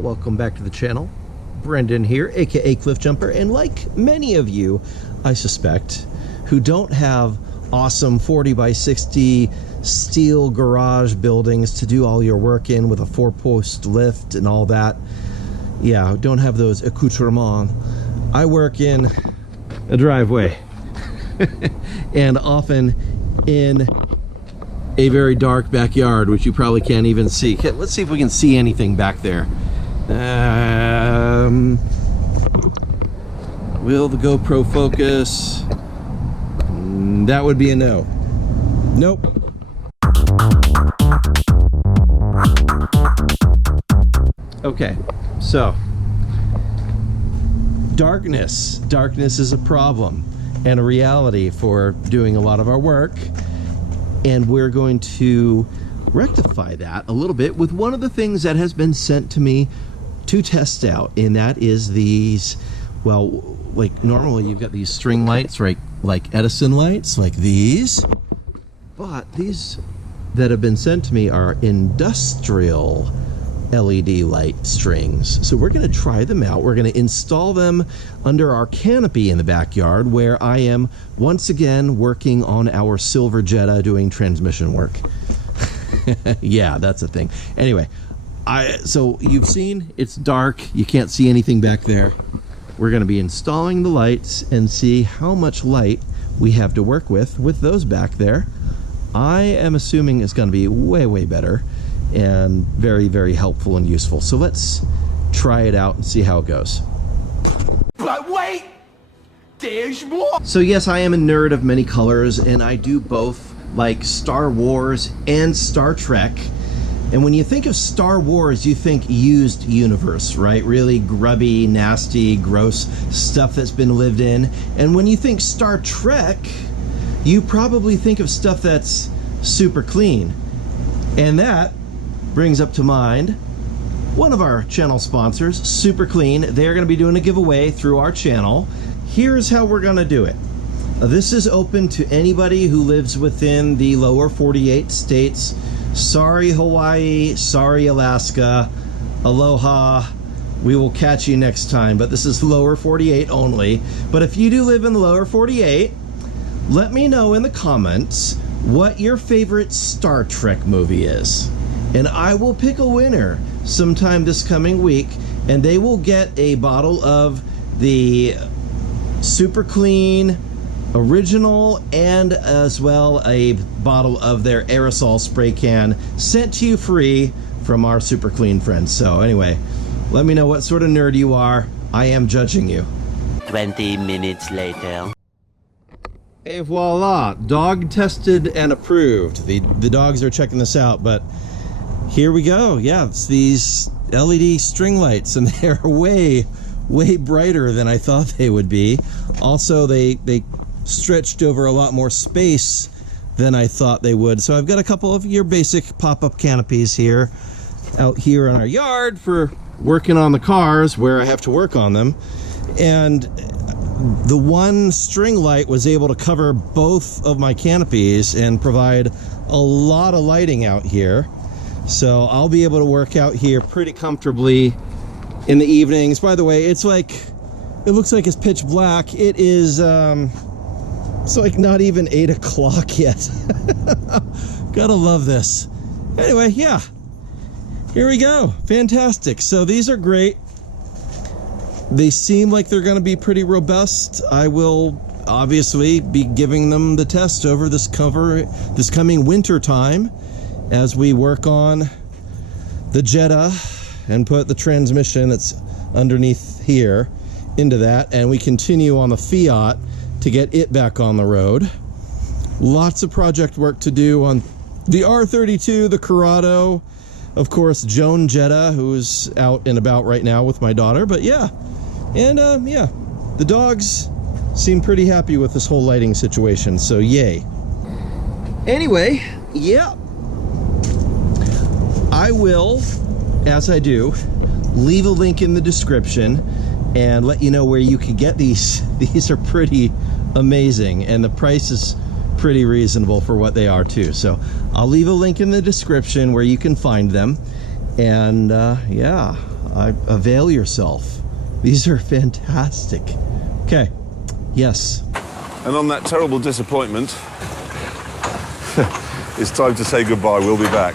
y'all, welcome back to the channel. Brendan here, aka Cliff Jumper, and like many of you, I suspect, who don't have awesome 40 by 60 steel garage buildings to do all your work in with a 4-post lift and all that, yeah, don't have those accoutrements. I work in a driveway and often in a very dark backyard, which you probably can't even see. Let's see if we can see anything back there. Will the GoPro focus? That would be a no. Nope. Okay, so darkness is a problem and a reality for doing a lot of our work, and we're going to rectify that a little bit with one of the things that has been sent to me to test out, and that is these, well, like normally you've got these string lights, right, like Edison lights like these, but these that have been sent to me are industrial LED light strings. So we're going to try them out. We're going to install them under our canopy in the backyard, where I am once again working on our silver Jetta doing transmission work. Yeah, that's a thing. Anyway, so you've seen it's dark, you can't see anything back there. We're going to be installing the lights and see how much light we have to work with those back there. I am assuming it's going to be way better and very, very helpful and useful. So let's try it out and see how it goes. But wait, there's more. So yes, I am a nerd of many colors, and I do both like Star Wars and Star Trek. And when you think of Star Wars, you think used universe, right? Really grubby, nasty, gross stuff that's been lived in. And when you think Star Trek, you probably think of stuff that's super clean. And that brings up to mind one of our channel sponsors, Super Clean. They're going to be doing a giveaway through our channel. Here's how we're going to do it. This is open to anybody who lives within the lower 48 states. Sorry Hawaii, sorry Alaska, aloha, we will catch you next time, but this is lower 48 only. But if you do live in the lower 48, let me know in the comments what your favorite Star Trek movie is, and I will pick a winner sometime this coming week, and they will get a bottle of the Super Clean original, and as well a bottle of their aerosol spray can sent to you free from our Super Clean friends. So anyway, let me know what sort of nerd you are. I am judging you. 20 minutes later. Et voila, dog tested and approved. The dogs are checking this out, but here we go. Yeah, it's these LED string lights, and they're way brighter than I thought they would be. Also, they stretched over a lot more space than I thought they would. So I've got a couple of your basic pop-up canopies here, out here in our yard for working on the cars where I have to work on them. And the one string light was able to cover both of my canopies and provide a lot of lighting out here. So I'll be able to work out here pretty comfortably in the evenings. By the way, it's like, it looks like it's pitch black. It is, it's like not even 8 o'clock yet. Gotta love this. Anyway, yeah, here we go. Fantastic. So these are great. They seem like they're going to be pretty robust. I will obviously be giving them the test over this coming winter time as we work on the Jetta and put the transmission that's underneath here into that, and we continue on the Fiat to get it back on the road. Lots of project work to do on the R32, the Corrado, of course, Joan Jetta, who's out and about right now with my daughter. But yeah, and yeah, the dogs seem pretty happy with this whole lighting situation, so yay. Anyway, yeah, I will, as I do, leave a link in the description and let you know where you can get these. These are pretty amazing, and the price is pretty reasonable for what they are too. So I'll leave a link in the description where you can find them, and yeah, avail yourself. These are fantastic. Okay, yes. And on that terrible disappointment, it's time to say goodbye. We'll be back.